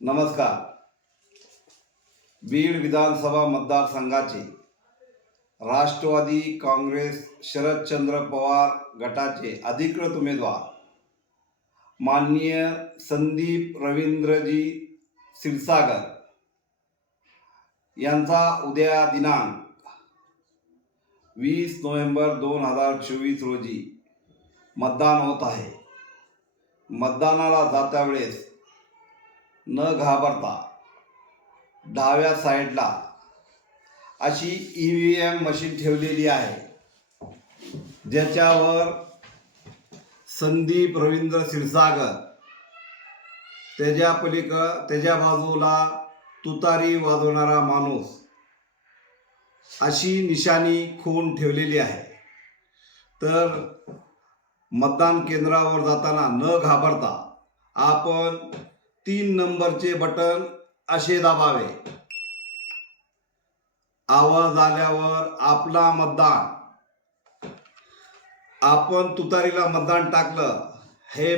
नमस्कार. बीड विधानसभा मतदारसंघाचे राष्ट्रवादी काँग्रेस शरदचंद्र पवार गटाचे अधिकृत उमेदवार माननीय संदीप रवींद्रजी क्षीरसागर यांचा उद्या दिनांक 20 नोव्हेंबर 2024 रोजी मतदान होत आहे. मतदानाला जात्या वेळेस न घाबरता डाव्या साईडला अशी EVM मशीन ठेवलेली आहे, ज्याच्यावर संदीप रवींद्र क्षीरसागर, त्याच्या बाजूला तुतारी वाजवणारा माणूस अशी निशाणी खून ठेवलेली आहे. तर मतदान केंद्रावर जाताना न घाबरता आपण 3 नंबरचे बटन असे दाबावे. आवाज आल्यावर आपला मतदान, आपण तुतारीला मतदान टाकलं हे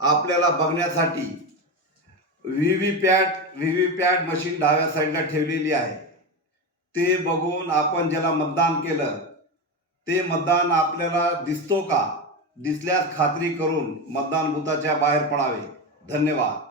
आपल्याला बघण्यासाठी व्हीव्हीपॅट मशीन डाव्या साईडला ठेवलेली आहे. ते बघून आपण ज्याला मतदान केलं ते मतदान आपल्याला दिसतो का, दिसल्यास खात्री करून मतदान बूथाच्या बाहेर पडावे. धन्यवाद.